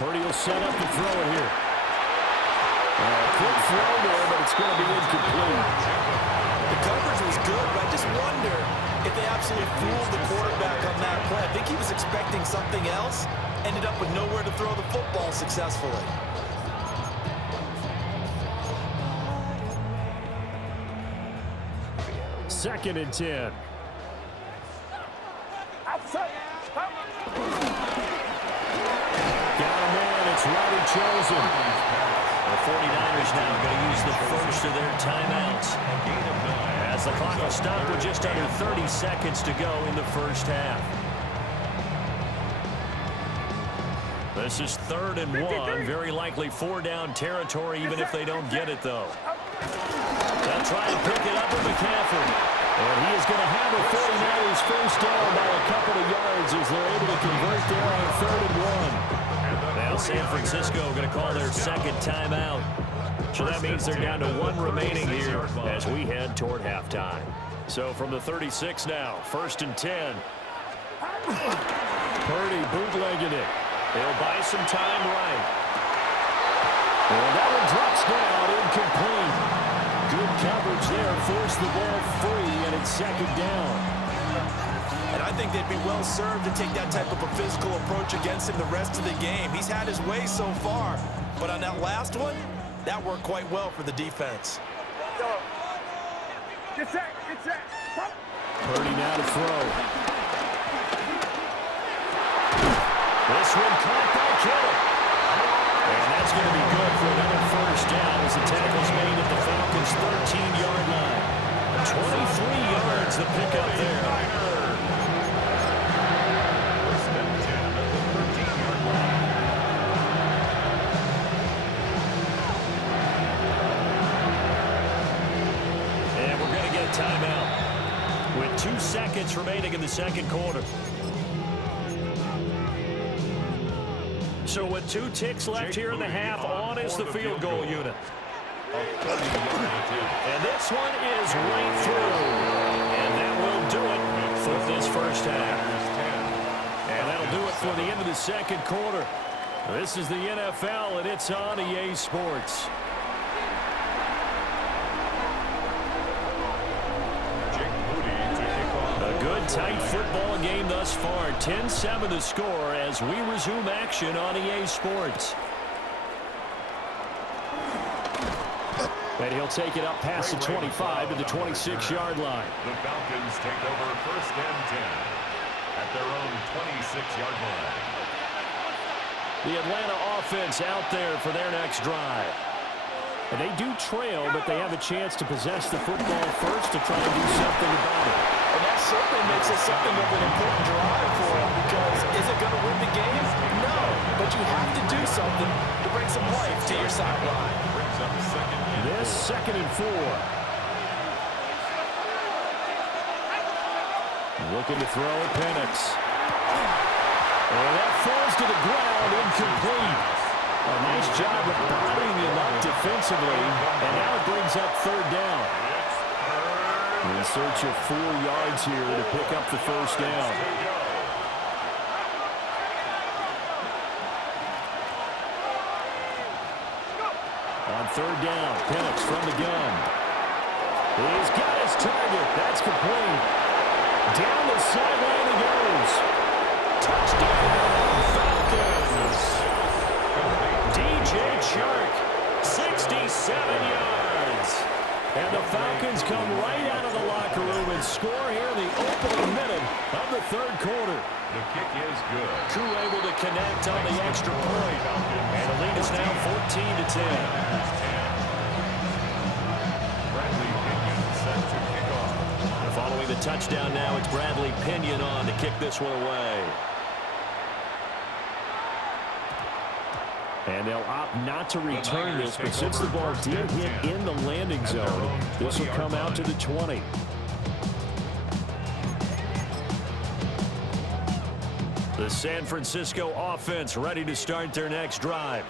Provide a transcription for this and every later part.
Purdy will set up to throw it here. Quick throw there, but it's going to be incomplete. The coverage was good, but I just wonder if they absolutely fooled the quarterback on that play. I think he was expecting something else, ended up with nowhere to throw the football successfully. Second and 10. Got a man, it's Roddy Chosen. The 49ers now going to use the first of their timeouts, as the clock will stop with just under 30 seconds to go in the first half. This is 3rd and 1, very likely 4-down territory, even if they don't get it, though. They'll try and pick it up with McCaffrey. And he is going to have a 49ers first down by a couple of yards as they're able to convert there on 3rd and 1. Now San Francisco going to call their second timeout. So that means they're down to 1 remaining here as we head toward halftime. So from the 36 now, 1st and 10. Purdy bootlegging it. They'll buy some time right. And that one drops down, incomplete. Good coverage there, forced the ball free, and it's 2nd down. And I think they'd be well served to take that type of a physical approach against him the rest of the game. He's had his way so far, but on that last one, that worked quite well for the defense. Purdy now to throw. This one caught by Kittle. And that's going to be good for another first down as the tackle's made at the Falcons' 13-yard line. 23 yards the pickup there. And we're going to get a timeout with 2 seconds remaining in the second quarter. So with 2 ticks left here in the half, on is the field goal unit. And this one is right through. And that will do it for this first half. And that'll do it for the end of the second quarter. This is the NFL, and it's on EA Sports. A good, tight football game thus far. 10-7 the score as we resume action on EA Sports. And he'll take it up past the 25 to the 26-yard line. The Falcons take over 1st and 10 at their own 26-yard line. The Atlanta offense out there for their next drive. And they do trail, but they have a chance to possess the football first to try and do something about it. And that certainly makes it something of an important drive for him, because is it going to win the game? No, but you have to do something to bring some life to your sideline. This 2nd and 4. Looking to throw at Penix. And that falls to the ground, incomplete. A nice job of bodying him up defensively, and now it brings up 3rd down. In search of 4 yards here to pick up the first down. On 3rd down, Penix from the gun. He's got his target. That's complete. Down the sideline he goes. Touchdown, Falcons. DJ Chark, 67 yards. And the Falcons come right out of the locker room and score here in the opening minute of the 3rd quarter. The kick is good. Crew able to connect on the extra point. And the lead is now 14-10. Bradley Pinion set to kick off. Following the touchdown now, it's Bradley Pinion on to kick this one away. And they'll opt not to return this, but since the ball did hit in the landing zone, this will come out to the 20. The San Francisco offense ready to start their next drive.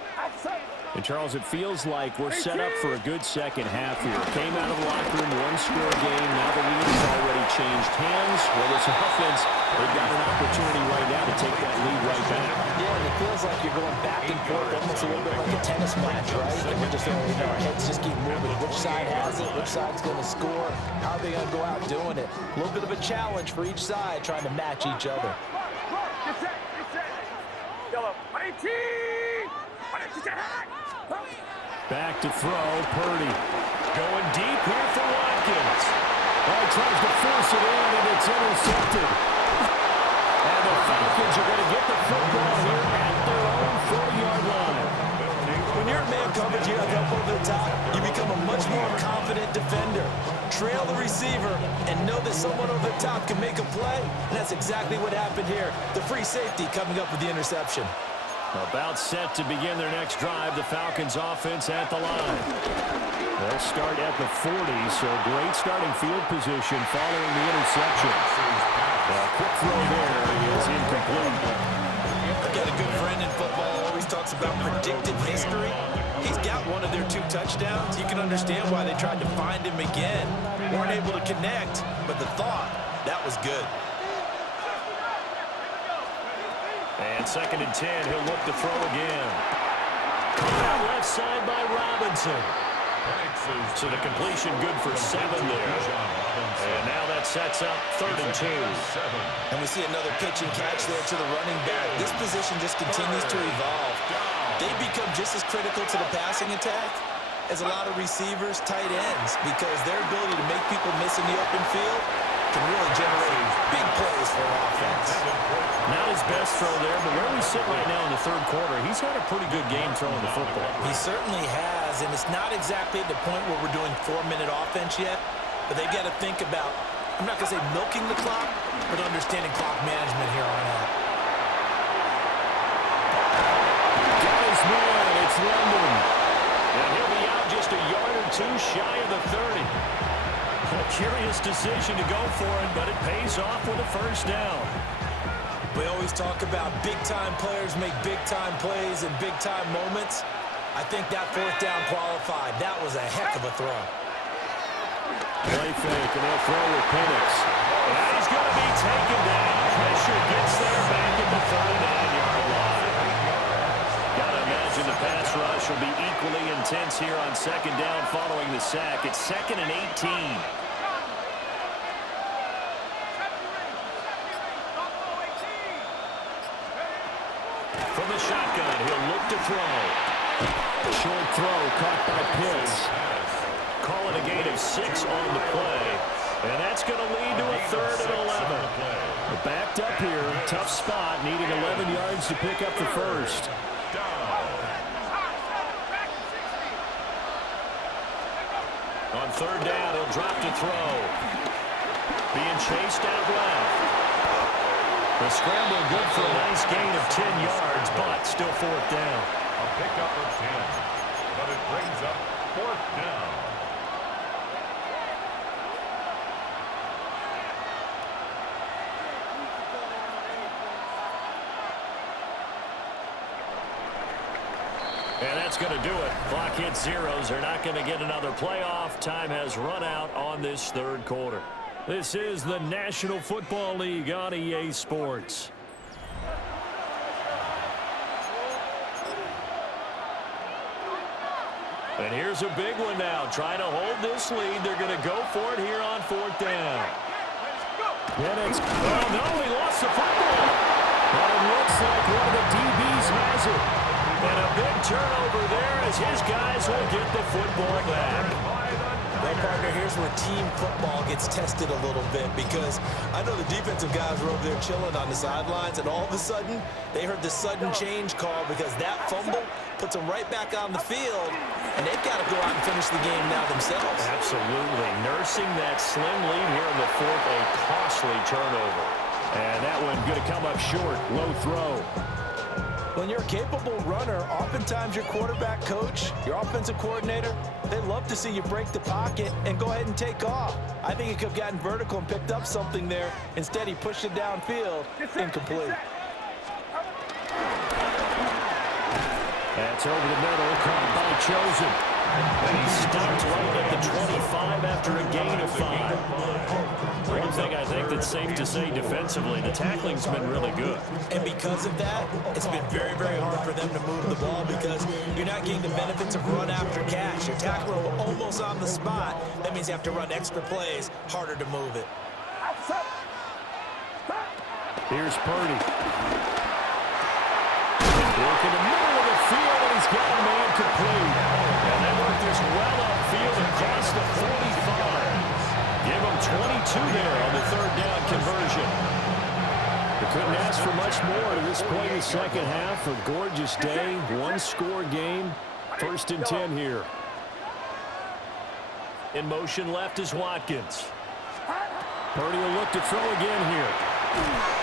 And, Charles, it feels like we're set up for a good second half here. Came out of the locker room, 1-score game. Now the lead has already changed hands. Well, this offense, they've got an opportunity right now to take that lead right back. Yeah, the feels like you're going back and forth, almost a little bit like a tennis match, right? And we're just, our heads just keep moving. Which side has it? Which side's going to score? How are they going to go out doing it? A little bit of a challenge for each side, trying to match each other. Back to throw, Purdy. Going deep here for Watkins. He tries to force it in, and it's intercepted. And the Falcons are going to get the football here at their own 40-yard line. When you're in man coverage, you have help over the top. You become a much more confident defender. Trail the receiver and know that someone over the top can make a play. And that's exactly what happened here. The free safety coming up with the interception. About set to begin their next drive, the Falcons offense at the line. They'll start at the 40, so great starting field position following the interception. A quick throw there is incomplete. I've got a good friend in football, always talks about predictive history. He's got one of their 2 touchdowns. You can understand why they tried to find him again. Weren't able to connect, but the thought, that was good. And 2nd and 10, he'll look to throw again. Caught out left side by Robinson. So the completion good for 7 there. And now that sets up 3rd and 2. And we see another pitch and catch there to the running back. This position just continues to evolve. They become just as critical to the passing attack as a lot of receivers, tight ends, because their ability to make people miss in the open field can really generate big plays for an offense. Not his best throw there, but where we sit right now in the 3rd quarter, he's had a pretty good game throwing the football. He certainly has, and it's not exactly at the point where we're doing 4-minute offense yet, but they've got to think about, I'm not going to say milking the clock, but understanding clock management here on out. Got his man, it's London. And he'll be out just a yard or 2 shy of the 30. A curious decision to go for it, but it pays off with a 1st down. We always talk about big-time players make big-time plays in big-time moments. I think that 4th down qualified. That was a heck of a throw. Play fake, and they'll throw with Penix. And he's going to be taken down. Pressure gets there back at the 39-yard line. Got to imagine the pass rush will be equally intense here on 2nd down following the sack. It's 2nd and 18. From the shotgun, he'll look to throw. Short throw, caught by Pitts. Calling a gain of 6 on the play. And that's going to lead to a 3rd and 11. They're backed up here, tough spot, needing 11 yards to pick up the 1st. On 3rd down, he'll drop to throw. Being chased out left. The scramble good for a nice gain of 10 yards, but still 4th down. A pickup of 10, but it brings up 4th down. And that's going to do it. Clock hits zeros. They're not going to get another playoff. Time has run out on this 3rd quarter. This is the National Football League on EA Sports. And here's a big one now. Trying to hold this lead. They're going to go for it here on 4th down. Penix. Oh, no, he lost the football. But it looks like one of the DBs has it. And a big turnover there as his guys will get the football back. Well, partner, here's where team football gets tested a little bit, because I know the defensive guys were over there chilling on the sidelines, and all of a sudden, they heard the sudden change call because that fumble puts them right back on the field, and they've got to go out and finish the game now themselves. Absolutely. Nursing that slim lead here in the 4th, a costly turnover. And that one going to come up short, low throw. When you're a capable runner, oftentimes your quarterback coach, your offensive coordinator, they love to see you break the pocket and go ahead and take off. I think he could have gotten vertical and picked up something there. Instead, he pushed it downfield, incomplete. That's over the middle, caught by Chosen. And he's stopped right at the 25 after a gain of 5. One thing I think that's safe to say defensively, the tackling's been really good. And because of that, it's been very, very hard for them to move the ball because you're not getting the benefits of run after catch. You're tackling almost on the spot. That means you have to run extra plays, harder to move it. Here's Purdy. Work in the middle of the field, and he's got a man complete. And they work this well upfield across the 45. Give him 22 there on the third down conversion. They couldn't ask for much more to this point in the second half. A gorgeous day, one-score game. 1st and 10 here. In motion left is Watkins. Purdy will look to throw again here.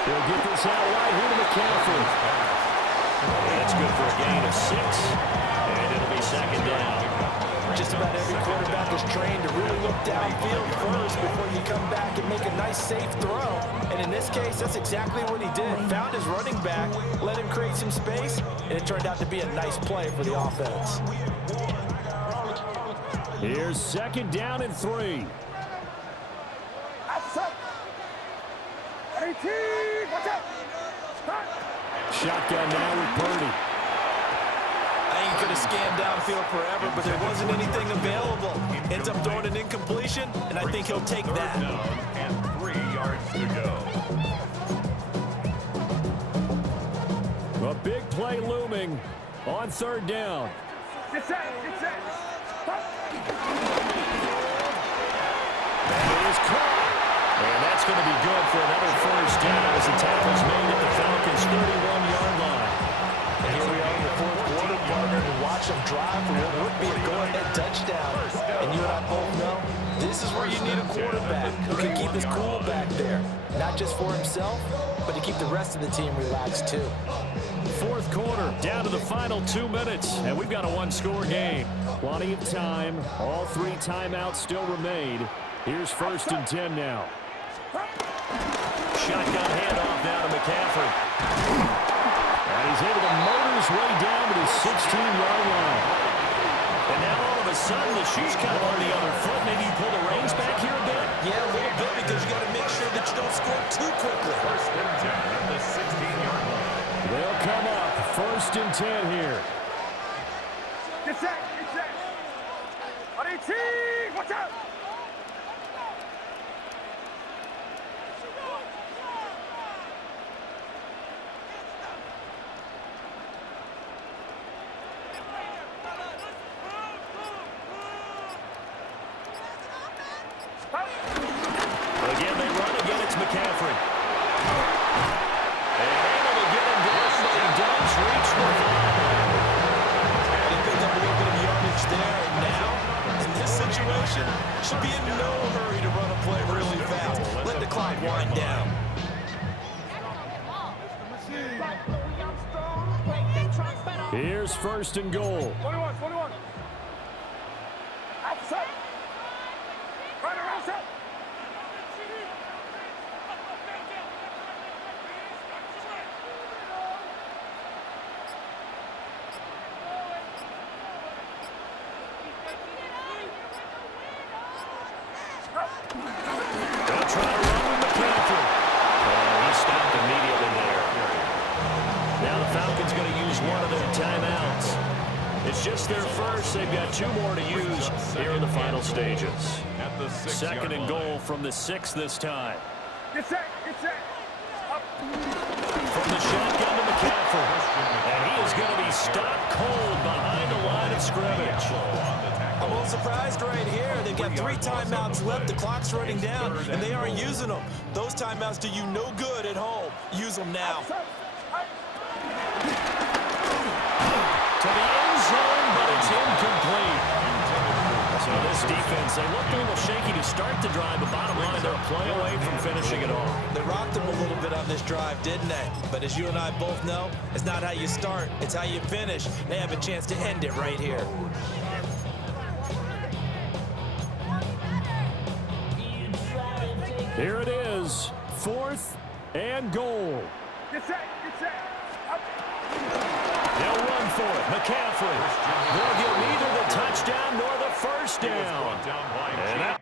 He'll get this out wide here to McCaffrey. That's good for a gain of 6, and it'll be second down. Just about every quarterback is trained to really look downfield first before you come back and make a nice, safe throw. And in this case, that's exactly what he did. Found his running back, let him create some space, and it turned out to be a nice play for the offense. Here's 2nd down and 3. Shotgun now with Purdy. I ain't going to scan downfield forever, but there wasn't anything available. Ends up throwing an incompletion, and I think he'll take that. And 3 yards to go. A big play looming on 3rd down. And It is caught. And that's going to be good for another 1st down as the tackle's made at the Falcons' 31-yard line. And here we are in the 4th quarter, partner, and watch them drive for what would be a go-ahead touchdown. And you and I both know this is where you need a quarterback who can keep his cool back there. Not just for himself, but to keep the rest of the team relaxed too. 4th quarter, down to the final 2 minutes, and we've got a one-score game. Plenty of time. All 3 timeouts still remain. Here's 1st and 10 now. Shotgun handoff now to McCaffrey. And he's able to motor his way down to the 16-yard line. And now all of a sudden the shoe's kind of on the other foot. Maybe you pull the reins back here a bit. Yeah, a little bit because you got to make sure that you don't score too quickly. 1st and 10 at the 16-yard line. They'll come up 1st and 10 here. Get set, get set. Watch out. Again, they run again. It's McCaffrey. And able to get him down, but he does reach the line. He picked up a little bit of yardage there, and now, in this situation, should be in no hurry to run a play really fast. Let the clock wind down. Here's 1st and goal. 21. Outside. Right around set. They'll try to run with McCaffrey. He stopped immediately there. Now the Falcons going to use one of their timeouts. It's just their first. They've got 2 more to use here in the final stages. At the 2nd and goal from the 6 this time. Get set, get set. Up. From the shotgun to McCaffrey. And he is going to be stopped cold behind the line of scrimmage. I'm a little surprised right here. They've got 3 timeouts left. The clock's running down, and they aren't using them. Those timeouts do you no good at home. Use them now. To the end zone, but it's incomplete. So this defense, they looked a little shaky to start the drive, but bottom line, they're a play away from finishing it off. They rocked them a little bit on this drive, didn't they? But as you and I both know, it's not how you start, it's how you finish. They have a chance to end it right here. Here it is, 4th and goal. Get set, get set. Up. They'll run for it. McCaffrey. They'll get neither the touchdown nor the first down. And that